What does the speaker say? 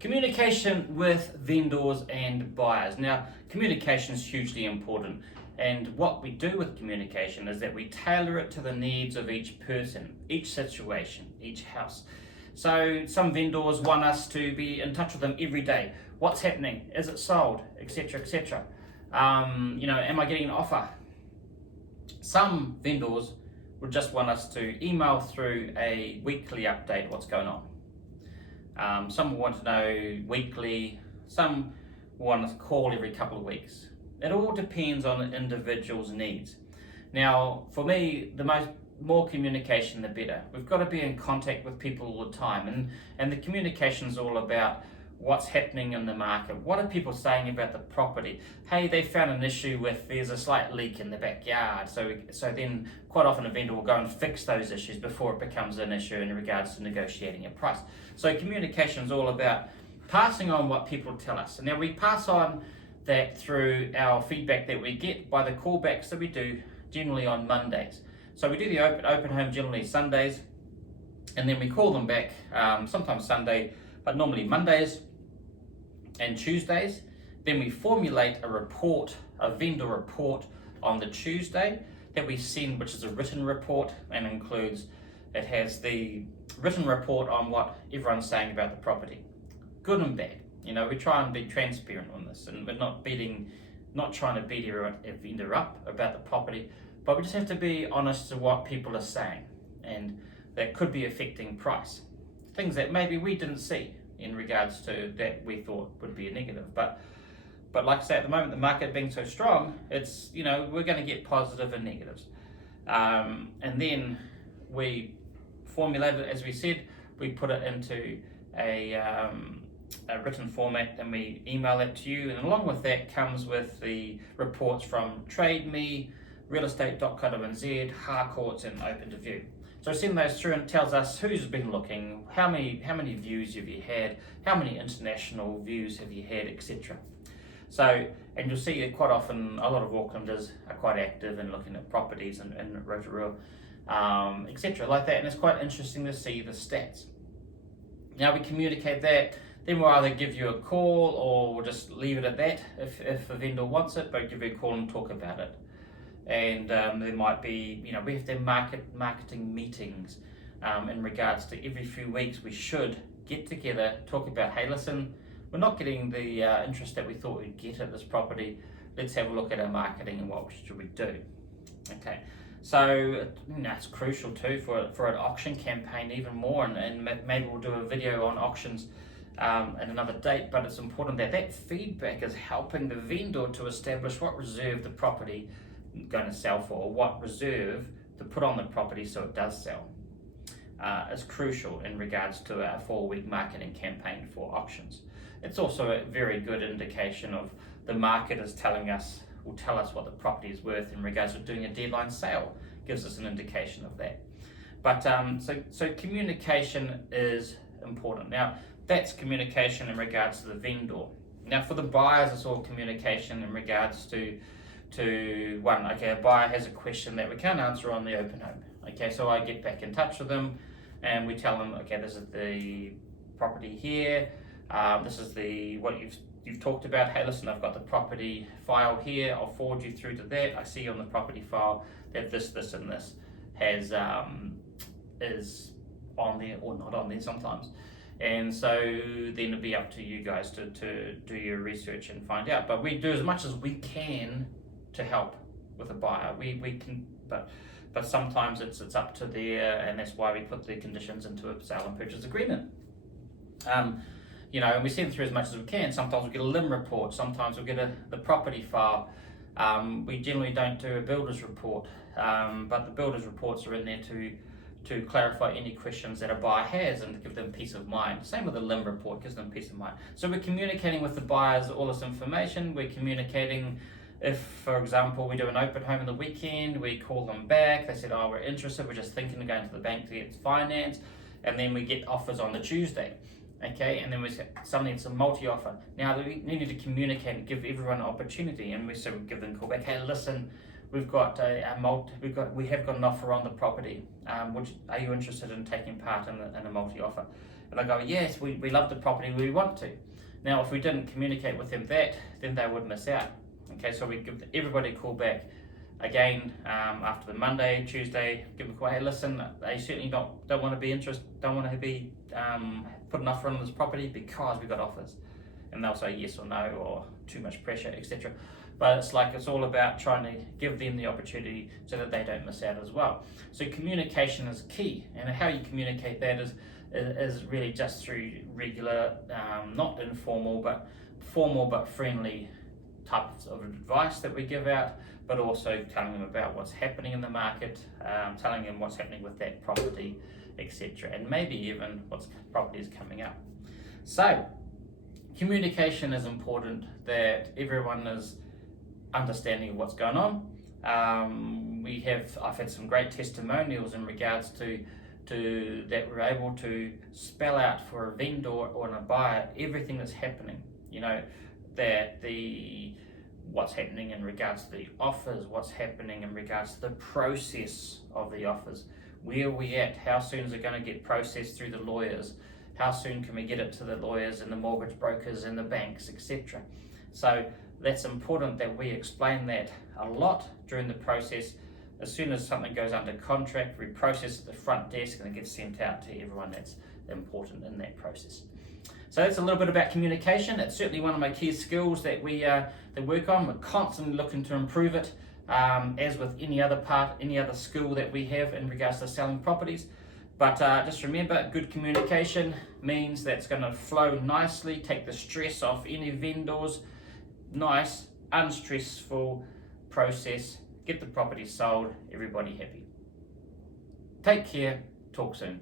Communication with vendors and buyers. Now, communication is hugely important, and what we do with communication is that we tailor it to the needs of each person, each situation, each house. So some vendors want us to be in touch with them every day. What's happening? Is it sold? Etc. Etc. Am I getting an offer? Some vendors would just want us to email through a weekly update what's going on. Some want to know weekly, some want to call every couple of weeks. It all depends on the individual's needs. Now, for me, more communication, the better. We've got to be in contact with people all the time, and the communication is all about what's happening in the market. What are people saying about the property? Hey, they found an issue with there's a slight leak in the backyard. So then quite often a vendor will go and fix those issues before it becomes an issue in regards to negotiating a price. So communication is all about passing on what people tell us. And now we pass on that through our feedback that we get by the callbacks that we do generally on Mondays. So we do the open home generally Sundays, and then we call them back sometimes Sunday, but normally Mondays and Tuesdays. Then we formulate a vendor report on the Tuesday that we send, which is a written report, and it has the written report on what everyone's saying about the property, good and bad. We try and be transparent on this, and we're not trying to beat a vendor up about the property, but we just have to be honest to what people are saying, and that could be affecting price. Things that maybe we didn't see in regards to that we thought would be a negative. But like I say, at the moment, the market being so strong, it's, we're going to get positive and negatives. And then we formulate it, as we said, we put it into a written format, and we email it to you. And along with that comes with the reports from Trade Me, realestate.co.nz, Harcourts, and Open to View. So send those through, and it tells us who's been looking, how many views have you had, how many international views have you had, etc. So, and you'll see that quite often a lot of Aucklanders are quite active in looking at properties and Rotorua, etc. like that, and it's quite interesting to see the stats. Now we communicate that, then we'll either give you a call or we'll just leave it at that if a vendor wants it, but give you a call and talk about it. And there might be, we have to marketing meetings in regards to every few weeks. We should get together, talk about, hey, listen, we're not getting the interest that we thought we'd get at this property. Let's have a look at our marketing and what should we do. Okay, so it's crucial too for an auction campaign even more, and maybe we'll do a video on auctions at another date, but it's important that feedback is helping the vendor to establish what reserve the property going to sell for, or what reserve to put on the property so it does sell. Is crucial in regards to our 4-week marketing campaign for auctions. It's also a very good indication of the market is will tell us what the property is worth in regards to doing a deadline sale. Gives us an indication of that. But so communication is important. Now that's communication in regards to the vendor. Now for the buyers, it's all communication in regards to one, okay, a buyer has a question that we can't answer on the open home. Okay, so I get back in touch with them and we tell them, okay, this is the property here, this is what you've talked about. Hey, listen, I've got the property file here, I'll forward you through to that. I see on the property file that this and this has is on there or not on there sometimes. And so then it'll be up to you guys to do your research and find out. But we do as much as we can to help with a buyer. We can, but sometimes it's up to and that's why we put the conditions into a sale and purchase agreement. And we send through as much as we can. Sometimes we get a LIM report, sometimes we get the property file. We generally don't do a builder's report, but the builder's reports are in there to clarify any questions that a buyer has and to give them peace of mind. Same with the LIM report, gives them peace of mind. So we're communicating with the buyers all this information. We're communicating if, for example, we do an open home on the weekend, we call them back, they said, oh, we're interested, we're just thinking of going to the bank to get finance, and then we get offers on the Tuesday. Okay, and then suddenly it's a multi-offer. Now we need to communicate and give everyone an opportunity, and we give them a call back. Hey, listen, we've got we have got an offer on the property. Which are you interested in taking part in a multi offer? And I go, yes, we love the property, we want to. Now, if we didn't communicate with them that, then they would miss out. Okay, so we give everybody a call back again after the Monday, Tuesday. Give them a call. Hey, listen, they certainly don't want to be interested, don't want to be put an offer on this property because we got offers, and they'll say yes or no or too much pressure, etc. But it's all about trying to give them the opportunity so that they don't miss out as well. So communication is key, and how you communicate that is really just through regular, not informal, but formal but friendly types of advice that we give out, but also telling them about what's happening in the market, telling them what's happening with that property, etc. And maybe even what property is coming up. So communication is important, that everyone is understanding of what's going on. I've had some great testimonials in regards to that we're able to spell out for a vendor or a buyer everything that's happening. That what's happening in regards to the offers, what's happening in regards to the process of the offers, where are we at, how soon is it going to get processed through the lawyers, how soon can we get it to the lawyers and the mortgage brokers and the banks, etc. So that's important that we explain that a lot during the process. As soon as something goes under contract, we process at the front desk and it gets sent out to everyone that's important in that process. So that's a little bit about communication. It's certainly one of my key skills that we work on. We're constantly looking to improve it, as with any other skill that we have in regards to selling properties. But just remember, good communication means that's going to flow nicely, take the stress off any vendors. Nice, unstressful process. Get the property sold, everybody happy. Take care, talk soon.